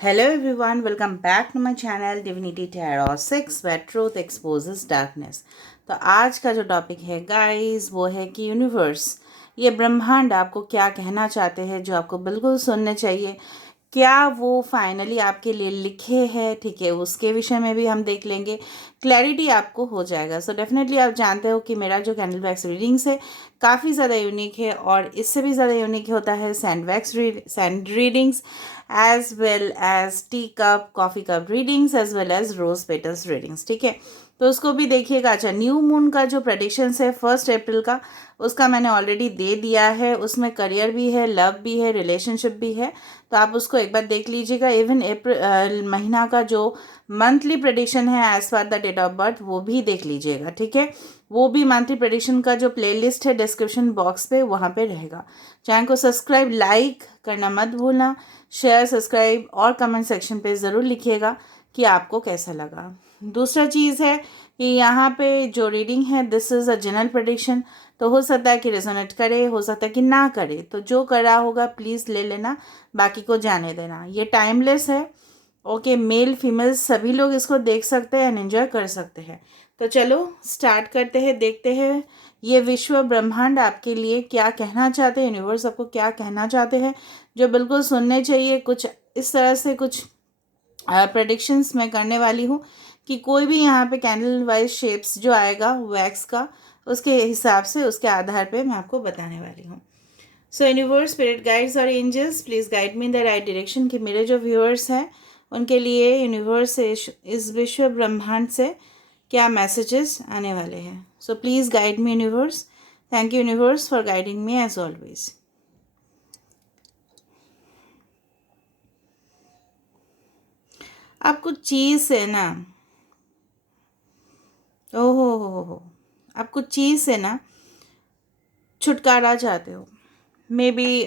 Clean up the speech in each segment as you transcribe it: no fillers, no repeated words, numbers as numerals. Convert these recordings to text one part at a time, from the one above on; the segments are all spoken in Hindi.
Hello everyone, welcome back to my channel Divinity Tarot 6 where truth exposes darkness। तो आज का जो टॉपिक है गाइस वो है कि यूनिवर्स, ये ब्रह्मांड आपको क्या कहना चाहते हैं, जो आपको बिल्कुल सुनने चाहिए। क्या वो फाइनली आपके लिए लिखे हैं, ठीक है, उसके विषय में भी हम देख लेंगे। क्लैरिटी आपको हो जाएगा। सो डेफिनेटली आप जानते हो कि मेरा जो कैंडल वैक्स रीडिंग्स है काफ़ी ज़्यादा यूनिक है, और इससे भी ज़्यादा यूनिक होता है sand readings, as well as tea cup coffee cup readings, as well as rose petals readings, ठीक है। तो उसको भी देखिएगा। अच्छा, न्यू मून का जो प्रेडिक्शंस है 1 अप्रैल का, उसका मैंने ऑलरेडी दे दिया है। उसमें करियर भी है, लव भी है, रिलेशनशिप भी है, तो आप उसको एक बार देख लीजिएगा। इवन अप्रैल महीना का जो मंथली प्रेडिक्शन है as per the date of birth, वो भी देख लीजिएगा, ठीक है। वो भी मंथली प्रेडिक्शन का जो प्लेलिस्ट है डिस्क्रिप्शन बॉक्स पे वहाँ पे रहेगा। चैनल को सब्सक्राइब लाइक करना मत भूलना, शेयर सब्सक्राइब और कमेंट सेक्शन पे ज़रूर लिखिएगा कि आपको कैसा लगा। दूसरा चीज़ है कि यहाँ पे जो रीडिंग है this is a general prediction, तो हो सकता है कि रेजोनेट करे, हो सकता है कि ना करे, तो जो कर रहा होगा प्लीज़ ले लेना, बाकी को जाने देना। ये टाइमलेस है, ओके। मेल फीमेल सभी लोग इसको देख सकते हैं एंड एंजॉय कर सकते हैं। तो चलो स्टार्ट करते हैं, देखते हैं ये विश्व ब्रह्मांड आपके लिए क्या कहना चाहते हैं, यूनिवर्स आपको क्या कहना चाहते हैं, जो बिल्कुल सुनने चाहिए। कुछ इस तरह से कुछ प्रेडिक्शंस मैं करने वाली हूँ कि कोई भी यहाँ पे कैंडल वाइज शेप्स जो आएगा वैक्स का, उसके हिसाब से, उसके आधार पे मैं आपको बताने वाली हूँ। सो यूनिवर्स, स्पिरिट गाइड्स और angels, please guide me in the right direction कि मेरे जो व्यूअर्स हैं उनके लिए यूनिवर्स से, इस विश्व ब्रह्मांड से क्या मैसेजेस आने वाले हैं। So please guide me universe. Thank you universe for guiding me as always. आप कुछ चीज़ से ना, हो आप कुछ चीज़ से ना छुटकारा चाहते हो। May be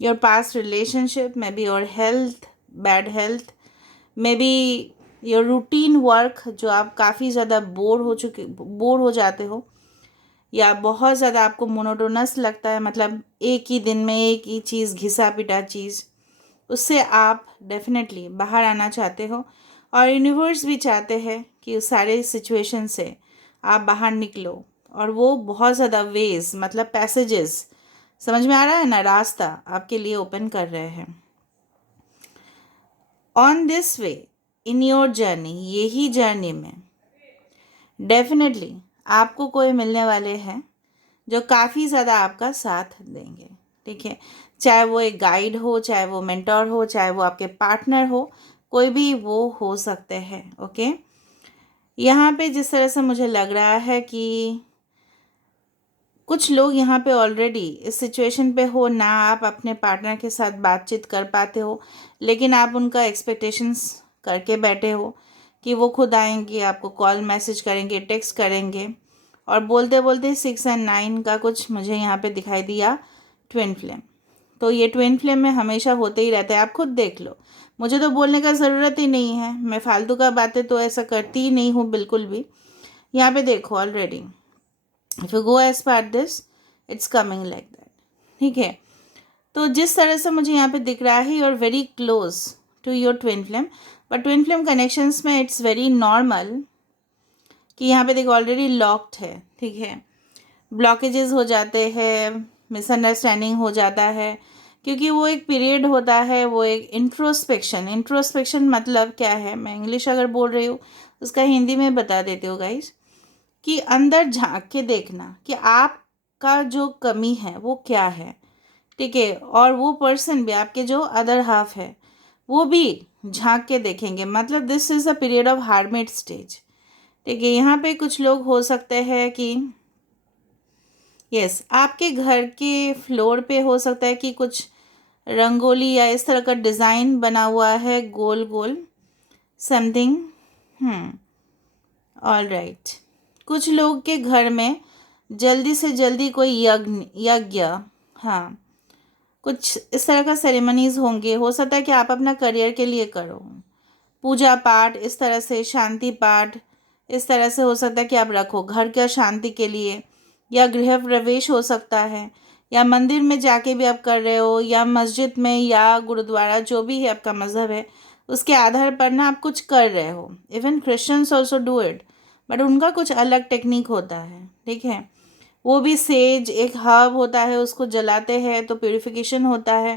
your past relationship, may be your health, bad health, may be your routine work, जो आप काफ़ी ज़्यादा बोर हो जाते हो, या बहुत ज़्यादा आपको मोनोटोनस लगता है, मतलब एक ही दिन में एक ही चीज़, घिसा पिटा चीज़, उससे आप डेफिनेटली बाहर आना चाहते हो। और यूनिवर्स भी चाहते हैं कि उस सारे सिचुएशन से आप बाहर निकलो, और वो बहुत ज़्यादा वेज, मतलब पैसेजेस, समझ में आ रहा है ना, रास्ता आपके लिए ओपन कर रहे हैं। On this way in your journey, यही जर्नी में डेफिनेटली आपको कोई मिलने वाले हैं जो काफ़ी ज़्यादा आपका साथ देंगे, ठीक है। चाहे वो एक गाइड हो, चाहे वो मेंटोर हो, चाहे वो आपके पार्टनर हो, कोई भी वो हो सकते हैं, ओके। यहाँ पे जिस तरह से मुझे लग रहा है कि कुछ लोग यहाँ पे ऑलरेडी इस सिचुएशन पे हो ना, आप अपने पार्टनर के साथ बातचीत कर पाते हो, लेकिन आप उनका एक्सपेक्टेशंस करके बैठे हो कि वो खुद आएंगे, आपको कॉल मैसेज करेंगे, टेक्स्ट करेंगे। और बोलते बोलते 6 और 9 का कुछ मुझे यहाँ पे दिखाई दिया, ट्विन फ्लेम। तो ये ट्विन फ्लेम में हमेशा होते ही रहता है, आप खुद देख लो। मुझे तो बोलने का ज़रूरत ही नहीं है, मैं फालतू का बातें तो ऐसा करती ही नहीं हूँ बिल्कुल भी। यहाँ पे देखो already, if you go as per this, it's coming like that, ठीक है। तो जिस तरह से मुझे यहाँ पे दिख रहा है, you are very close to your twin flame, but twin flame connections में इट्स वेरी नॉर्मल कि यहाँ पे देखो ऑलरेडी लॉक्ड है, ठीक है। ब्लॉकेजेस हो जाते हैं, मिसअंडरस्टैंडिंग हो जाता है, क्योंकि वो एक पीरियड होता है, वो एक इंट्रोस्पेक्शन मतलब क्या है, मैं इंग्लिश अगर बोल रही हूँ उसका हिंदी में बता देती हूँ गाइज, कि अंदर झांक के देखना कि आपका जो कमी है वो क्या है, ठीक है। और वो पर्सन भी, आपके जो अदर हाफ है, वो भी झांक के देखेंगे, मतलब this is a period of hermit stage, ठीक है। यहाँ पे कुछ लोग हो सकते हैं कि यस, आपके घर के फ्लोर पे हो सकता है कि कुछ रंगोली या इस तरह का डिज़ाइन बना हुआ है, गोल गोल समथिंग। ऑल राइट, कुछ लोग के घर में जल्दी से जल्दी कोई यज्ञ यज्ञ, हाँ, कुछ इस तरह का सेरेमनीज होंगे। हो सकता है कि आप अपना करियर के लिए करो, पूजा पाठ इस तरह से, शांति पाठ इस तरह से हो सकता है कि आप रखो घर के शांति के लिए, या गृह प्रवेश हो सकता है, या मंदिर में जाके भी आप कर रहे हो, या मस्जिद में, या गुरुद्वारा, जो भी है आपका मज़हब है, उसके आधार पर ना आप कुछ कर रहे हो। Even Christians also do it, but उनका कुछ अलग टेक्निक होता है, ठीक है। वो भी सेज एक हर्ब होता है, उसको जलाते हैं तो प्यूरिफिकेशन होता है,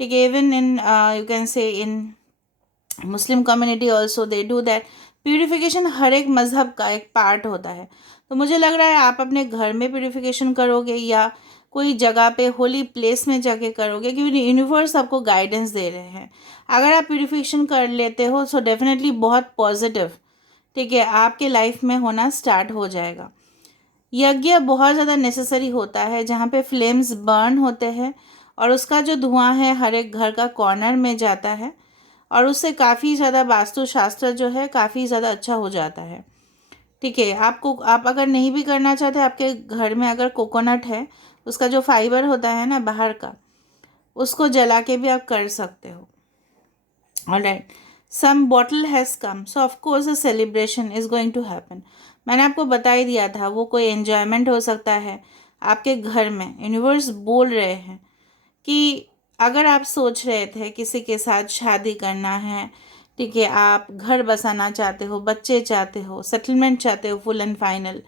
ठीक है। Even in you can say in Muslim community also they do that. Purification हर एक मज़हब का एक पार्ट होता है। तो मुझे लग रहा है आप अपने घर में प्यूरिफिकेशन करोगे या कोई जगह पे होली प्लेस में जाके करोगे, क्योंकि यूनिवर्स आपको गाइडेंस दे रहे हैं। अगर आप प्यूरिफिकेशन कर लेते हो सो डेफिनेटली बहुत पॉजिटिव, ठीक है, आपके लाइफ में होना स्टार्ट हो जाएगा। यज्ञ बहुत ज़्यादा नेसेसरी होता है, जहाँ पे फ्लेम्स बर्न होते हैं और उसका जो धुआं है हर एक घर का कॉर्नर में जाता है, और उससे काफ़ी ज़्यादा वास्तुशास्त्र जो है काफ़ी ज़्यादा अच्छा हो जाता है, ठीक है। आप अगर नहीं भी करना चाहते, आपके घर में अगर कोकोनट है, उसका जो फाइबर होता है ना बाहर का, उसको जला के भी आप कर सकते हो। Alright, some bottle has come, so of course a celebration is going to happen. मैंने आपको बता ही दिया था, वो कोई एन्जॉयमेंट हो सकता है आपके घर में। यूनिवर्स बोल रहे हैं कि अगर आप सोच रहे थे किसी के साथ शादी करना है, ठीक है, आप घर बसाना चाहते हो, बच्चे चाहते हो, सेटलमेंट चाहते हो फुल एंड फाइनल,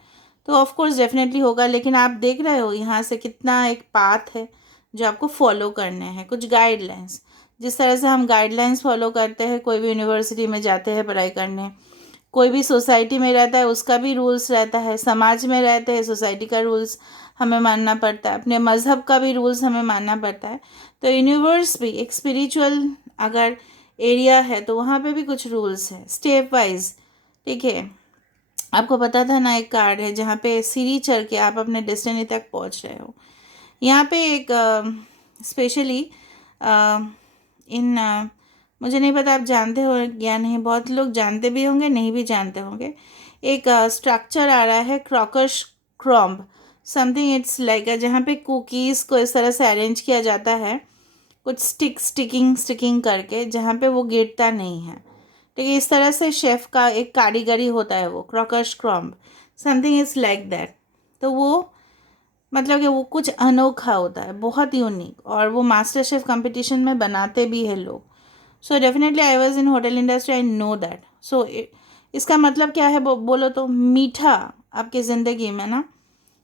तो ऑफ कोर्स डेफिनेटली होगा। लेकिन आप देख रहे हो यहाँ से कितना एक पाथ है जो आपको फॉलो करने हैं, कुछ गाइडलाइंस। जिस तरह से हम गाइडलाइंस फॉलो करते हैं, कोई भी यूनिवर्सिटी में जाते हैं पढ़ाई करने, कोई भी सोसाइटी में रहता है उसका भी रूल्स रहता है, समाज में रहते हैं सोसाइटी का रूल्स हमें मानना पड़ता है, अपने मज़हब का भी रूल्स हमें मानना पड़ता है। तो यूनिवर्स भी एक स्पिरिचुअल अगर एरिया है तो वहाँ पे भी कुछ रूल्स है स्टेप वाइज, ठीक है। आपको पता था ना, एक कार्ड है जहाँ पे सीढ़ी चढ़ के आप अपने डेस्टिनी तक पहुँच रहे हो। यहाँ पे एक स्पेशली इन मुझे नहीं पता आप जानते हो या नहीं, बहुत लोग जानते भी होंगे, नहीं भी जानते होंगे। एक स्ट्रक्चर आ रहा है क्रॉकर्स क्रॉम्ब समथिंग, इट्स लाइक जहाँ पे कुकीज़ को इस तरह से अरेंज किया जाता है, कुछ स्टिकिंग स्टिकिंग करके, जहाँ पे वो गिरता नहीं है, ठीक है। इस तरह से शेफ़ का एक कारीगरी होता है, वो crackers क्रॉम्ब something is like that. तो वो मतलब कि वो कुछ अनोखा होता है, बहुत यूनिक, और वो मास्टर शेफ़ कंपटीशन में बनाते भी हैं लोग। So definitely I was in hotel industry, I know that. So इसका मतलब क्या है बोलो तो, मीठा आपकी ज़िंदगी में ना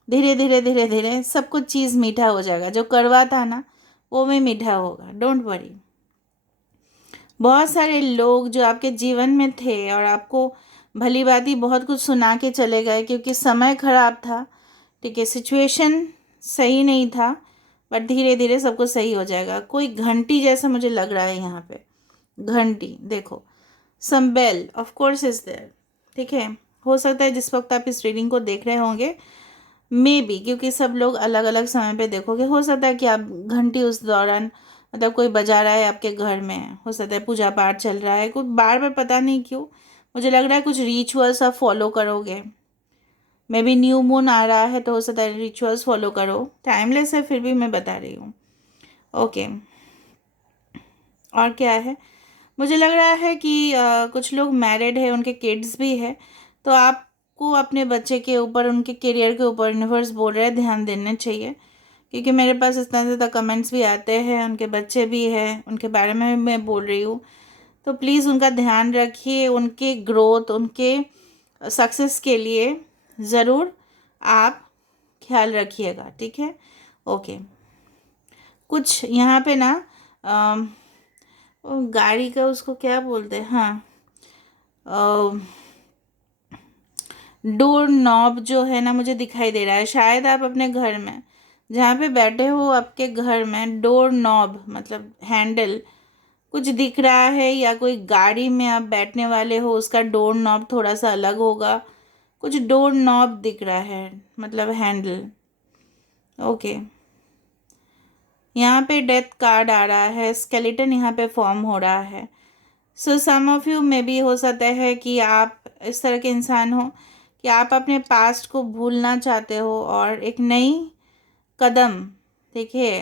धीरे धीरे धीरे धीरे सब कुछ चीज़ मीठा हो जाएगा। जो कड़वा था ना वो भी मीठा होगा, डोंट वरी। बहुत सारे लोग जो आपके जीवन में थे और आपको भली भांति बहुत कुछ सुना के चले गए क्योंकि समय ख़राब था, ठीक है, सिचुएशन सही नहीं था, बट धीरे धीरे सब कुछ सही हो जाएगा। कोई घंटी जैसा मुझे लग रहा है यहाँ पे, घंटी देखो, some bell of course is there, ठीक है। हो सकता है जिस वक्त आप इस रीडिंग को देख रहे होंगे, मे बी, क्योंकि सब लोग अलग अलग समय पे देखोगे, हो सकता है कि आप घंटी उस दौरान मतलब कोई बजा रहा है आपके घर में, हो सकता है पूजा पाठ चल रहा है, कुछ बार बार पता नहीं क्यों मुझे लग रहा है कुछ रिचुअल्स आप फॉलो करोगे। मे बी न्यू मून आ रहा है तो हो सकता है रिचुअल्स फॉलो करो, टाइमलेस है फिर भी मैं बता रही हूँ, ओके। और क्या है, मुझे लग रहा है कि कुछ लोग मैरिड है, उनके किड्स भी है, तो आपको अपने बच्चे के ऊपर, उनके करियर के ऊपर यूनिवर्स बोल रहे हैं ध्यान देना चाहिए। क्योंकि मेरे पास इतना ज़्यादा कमेंट्स भी आते हैं, उनके बच्चे भी हैं, उनके बारे में मैं बोल रही हूँ, तो प्लीज़ उनका ध्यान रखिए, उनके ग्रोथ, उनके सक्सेस के लिए ज़रूर आप ख्याल रखिएगा, ठीक है, ओके। कुछ यहाँ पे ना वो गाड़ी का उसको क्या बोलते हैं, हाँ, डोर नॉब जो है ना मुझे दिखाई दे रहा है। शायद आप अपने घर में जहाँ पे बैठे हो, आपके घर में डोर नॉब मतलब हैंडल कुछ दिख रहा है, या कोई गाड़ी में आप बैठने वाले हो उसका डोर नॉब थोड़ा सा अलग होगा, कुछ डोर नॉब दिख रहा है मतलब हैंडल, ओके। यहाँ पे डेथ कार्ड आ रहा है, स्केलेटन यहाँ पे फॉर्म हो रहा है। सो सम ऑफ यू में भी हो सकता है कि आप इस तरह के इंसान हो कि आप अपने पास्ट को भूलना चाहते हो और एक नई कदम, देखिए,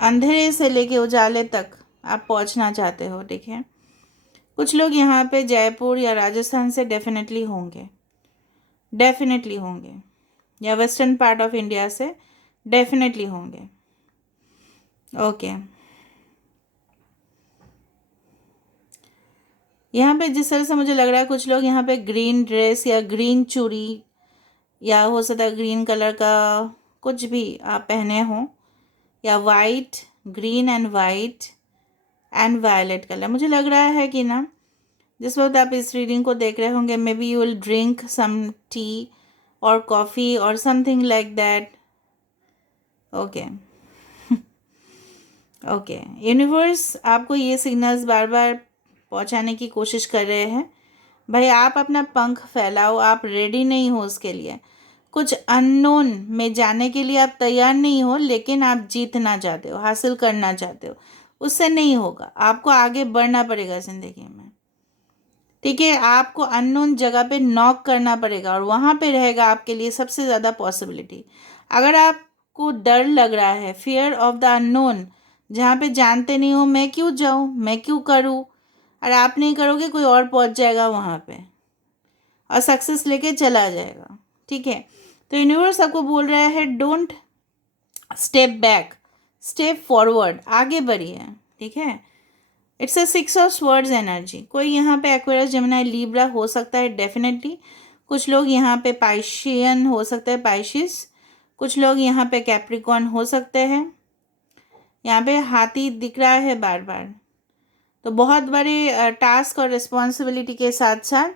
अंधेरे से लेके उजाले तक आप पहुंचना चाहते हो, ठीक है। कुछ लोग यहाँ पे जयपुर या राजस्थान से डेफिनेटली होंगे, डेफिनेटली होंगे, या वेस्टर्न पार्ट ऑफ इंडिया से डेफिनेटली होंगे, ओके, यहाँ पे जिस तरह से मुझे लग रहा है कुछ लोग यहाँ पे ग्रीन ड्रेस या ग्रीन चूड़ी या हो सकता है ग्रीन कलर का कुछ भी आप पहने हो, या white, green and white and violet colour. मुझे लग रहा है कि ना जिस वक्त आप इस रीडिंग को देख रहे होंगे, maybe you will drink some tea और कॉफ़ी और something like that. Okay, okay, universe आपको ये सिग्नल्स बार बार पहुंचाने की कोशिश कर रहे हैं, भाई आप अपना पंख फैलाओ, आप रेडी नहीं हो उसके लिए, कुछ अननोन में जाने के लिए आप तैयार नहीं हो, लेकिन आप जीतना चाहते हो, हासिल करना चाहते हो। उससे नहीं होगा, आपको आगे बढ़ना पड़ेगा ज़िंदगी में, ठीक है। आपको अननोन जगह पे नॉक करना पड़ेगा और वहाँ पे रहेगा आपके लिए सबसे ज़्यादा पॉसिबिलिटी। अगर आपको डर लग रहा है, फियर ऑफ द अननोन, जहाँ पे जानते नहीं हो, मैं क्यों जाऊँ, मैं क्यों करूँ, और आप नहीं करोगे कोई और पहुँच जाएगा वहाँ पे और सक्सेस लेके चला जाएगा, ठीक है। तो यूनिवर्स आपको बोल रहा है don't step back, step forward, आगे बढ़िए, ठीक है। It's a 6 of swords energy. कोई यहाँ पे एक्वेरियस, जेमिनी, लिब्रा हो सकता है डेफिनेटली। कुछ लोग यहाँ पे पाइशियन हो सकते हैं, पाइशिस। कुछ लोग यहाँ पे कैप्रिकॉन हो सकते हैं। यहाँ पे हाथी दिख रहा है बार बार। तो बहुत बड़े टास्क और रिस्पॉन्सिबिलिटी के साथ साथ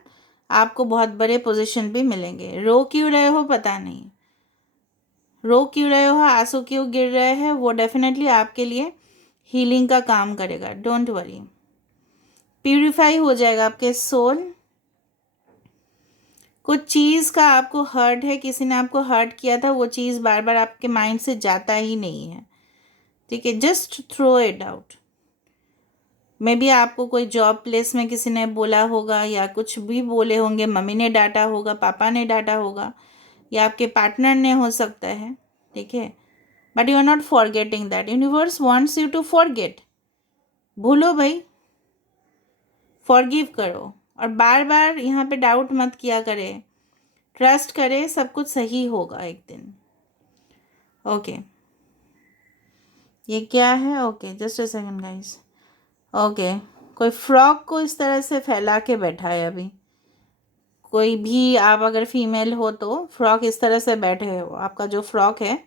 आपको बहुत बड़े पोजीशन भी मिलेंगे। रो क्यों रहे हो पता नहीं, रो क्यों रहे हो, आंसू क्यों गिर रहे हैं, वो डेफिनेटली आपके लिए हीलिंग का काम करेगा, डोंट वरी। प्यूरिफाई हो जाएगा आपके सोल। कुछ चीज़ का आपको हर्ट है, किसी ने आपको हर्ट किया था, वो चीज़ बार बार आपके माइंड से जाता ही नहीं है, ठीक है। Just throw it out. Maybe आपको कोई जॉब प्लेस में किसी ने बोला होगा या कुछ भी बोले होंगे, मम्मी ने डांटा होगा, पापा ने डांटा होगा, या आपके पार्टनर ने हो सकता है, ठीक है। But you are not forgetting that, universe wants you to forget. भूलो भाई, फॉरगिव करो और बार बार यहाँ पे डाउट मत किया करें, ट्रस्ट करें, सब कुछ सही होगा एक दिन। ओके, ये क्या है, okay just a second guys. Okay, कोई फ्रॉक को इस तरह से फैला के बैठा है अभी। कोई भी, आप अगर फीमेल हो तो फ्रॉक इस तरह से बैठे हो, आपका जो फ्रॉक है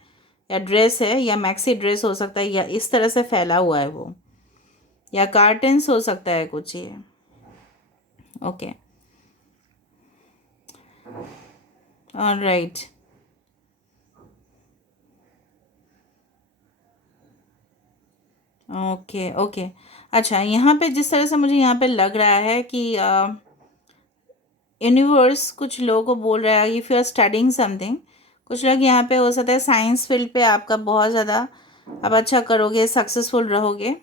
या ड्रेस है या मैक्सी ड्रेस हो सकता है, या इस तरह से फैला हुआ है वो, या कार्टन्स हो सकता है कुछ ये। Okay, alright. ओके, ओके, अच्छा, यहाँ पे जिस तरह से मुझे यहाँ पे लग रहा है कि यूनिवर्स कुछ लोगों को बोल रहा है if you are studying something, कुछ लोग यहाँ पे हो सकता है साइंस फील्ड पे आपका बहुत ज़्यादा आप अच्छा करोगे, सक्सेसफुल रहोगे,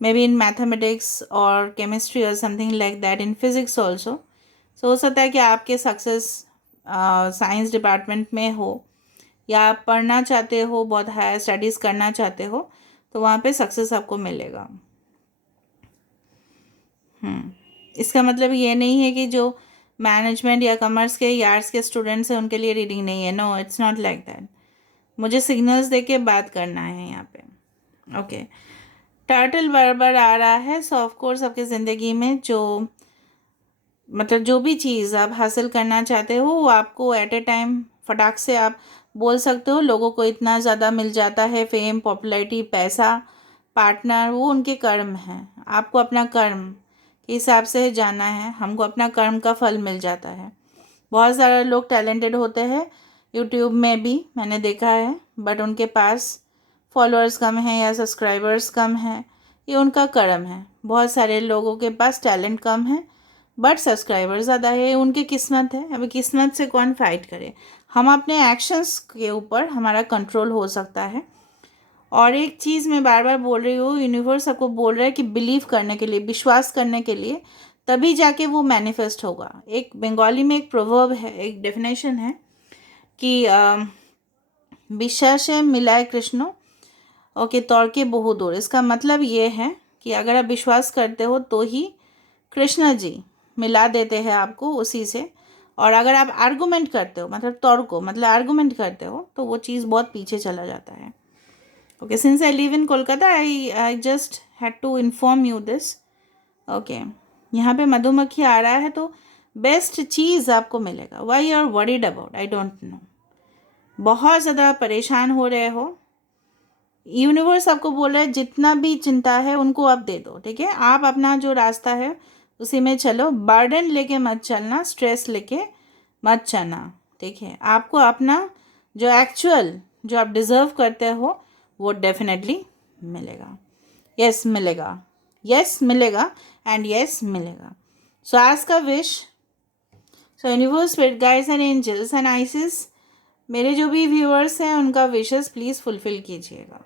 मे बी इन मैथमेटिक्स और केमिस्ट्री और something like that, in physics also. So हो सकता है कि आपके सक्सेस साइंस डिपार्टमेंट में हो, या आप पढ़ना चाहते हो, बहुत हायर स्टडीज़ करना चाहते हो, तो वहाँ पे सक्सेस आपको मिलेगा। इसका मतलब ये नहीं है कि जो मैनेजमेंट या कॉमर्स के या आर्ट्स के स्टूडेंट्स हैं उनके लिए रीडिंग नहीं है, no it's not like that. मुझे सिग्नल्स दे के बात करना है यहाँ पे। ओके, टाइटल बार बार आ रहा है, सो ऑफ कोर्स आपकी ज़िंदगी में जो मतलब जो भी चीज़ आप हासिल करना चाहते हो वो आपको एट ए टाइम फटाक से आप बोल सकते हो। लोगों को इतना ज़्यादा मिल जाता है, फेम, पॉपुलैरिटी, पैसा, पार्टनर, वो उनके कर्म हैं। आपको अपना कर्म के हिसाब से जाना है, हमको अपना कर्म का फल मिल जाता है। बहुत सारे लोग टैलेंटेड होते हैं यूट्यूब में भी, मैंने देखा है, बट उनके पास फॉलोअर्स कम हैं या सब्सक्राइबर्स कम हैं, ये उनका कर्म है। बहुत सारे लोगों के पास टैलेंट कम है बट सब्सक्राइबर ज़्यादा है, ये उनकी किस्मत है। अभी किस्मत से कौन फाइट करे, हम अपने एक्शंस के ऊपर हमारा कंट्रोल हो सकता है। और एक चीज़ मैं बार बार बोल रही हूँ, यूनिवर्स आपको बोल रहा है कि बिलीव करने के लिए, विश्वास करने के लिए, तभी जाके वो मैनिफेस्ट होगा। एक बंगाली में एक प्रोवर्ब है, एक डेफिनेशन है कि বিশ্বাসে मिलाए कृष्णो ओके तर्के बहु दूर। इसका मतलब ये है कि अगर आप विश्वास करते हो तो ही कृष्ण जी मिला देते हैं आपको उसी से, और अगर आप आर्गूमेंट करते हो, मतलब तर्क को मतलब आर्गूमेंट करते हो, तो वो चीज़ बहुत पीछे चला जाता है। Okay, since I live in Kolkata, I just had to inform you this. Okay, यहाँ पे मधुमक्खी आ रहा है तो बेस्ट चीज़ आपको मिलेगा. Why you are worried about, I don't know. बहुत ज़्यादा परेशान हो रहे हो, यूनिवर्स आपको बोल रहा है जितना भी चिंता है उनको आप दे दो. ठीक है, आप अपना जो रास्ता है उसी में चलो. बर्डन लेके मत चलना, स्ट्रेस लेके मत चलना. ठीक है, आपको अपना जो एक्चुअल जो आप डिज़र्व करते हो वो डेफिनेटली मिलेगा. यस मिलेगा, यस मिलेगा एंड यस मिलेगा. सो आज का wish, so universe, spirit guides and angels and Isis, मेरे जो भी व्यूअर्स हैं उनका विशेस प्लीज़ फुलफिल कीजिएगा.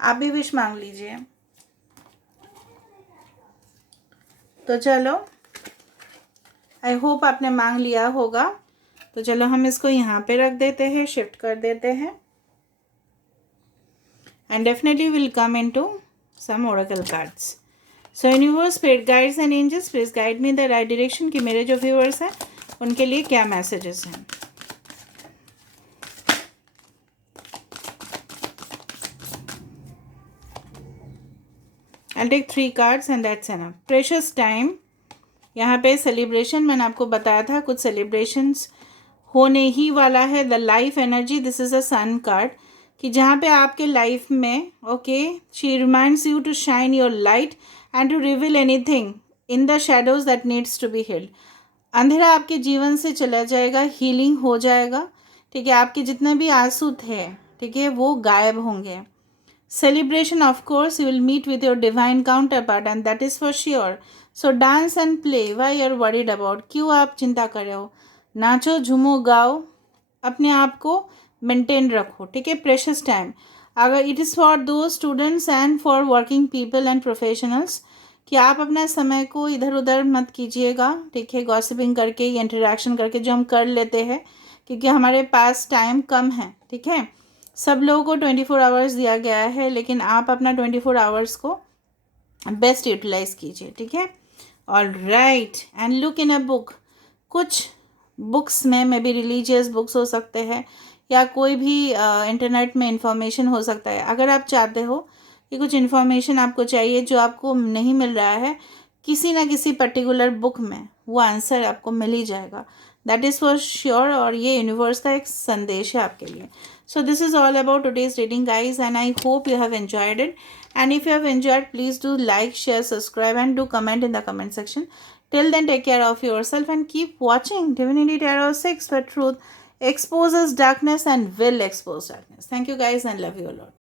आप भी विश मांग लीजिए. तो चलो, आई होप आपने मांग लिया होगा. तो चलो हम इसको यहाँ पे रख देते हैं, शिफ्ट कर देते हैं. And definitely will come in to some oracle cards. So universe, spirit guides and angels, please guide me the right direction कि मेरे जो व्यूअर्स हैं उनके लिए क्या मैसेजेस हैं. I'll take 3 cards and that's enough. Precious time. यहाँ पे सेलिब्रेशन मैंने आपको बताया था, कुछ सेलिब्रेशंस होने ही वाला है. The life energy, this is a sun card, कि जहाँ पे आपके लाइफ में, okay, she reminds you to shine your light and to reveal anything in the shadows that needs to be healed. अंधेरा आपके जीवन से चला जाएगा, हीलिंग हो जाएगा. ठीक है, आपके जितने भी आंसू थे, ठीक है, वो गायब होंगे. Celebration, of course, you will meet with your divine counterpart and that is for sure. So dance and play. Why you are worried about? क्यों आप चिंता कर रहे हो? नाचो, झूमो, गाओ, अपने आप को मेंटेन रखो. ठीक है, प्रेशियस टाइम. अगर इट इज़ फॉर दो students and for working people and professionals, कि आप अपना समय को इधर उधर मत कीजिएगा. ठीक है, गॉसिपिंग करके या इंटरेक्शन करके जो हम कर लेते हैं, क्योंकि हमारे पास टाइम कम है. ठीक है, सब लोगों को 24 आवर्स दिया गया है, लेकिन आप अपना 24 आवर्स को बेस्ट यूटिलाइज कीजिए. ठीक है, all right. And look in a book. कुछ बुक्स में मे बी रिलीजियस बुक्स हो सकते हैं या कोई भी इंटरनेट में इंफॉर्मेशन हो सकता है. अगर आप चाहते हो कि कुछ इन्फॉर्मेशन आपको चाहिए जो आपको नहीं मिल रहा है, किसी ना किसी पर्टिकुलर बुक में वो आंसर आपको मिल ही जाएगा. That is for sure. और ये यूनिवर्स का एक संदेश है आपके लिए. So this is all about today's reading, guys, and I hope you have enjoyed it. And if you have enjoyed, please do like, share, subscribe and do comment in the comment section. Till then, take care of yourself and keep watching Divinity Tarot 6, where truth exposes darkness and will expose darkness. Thank you guys and love you a lot.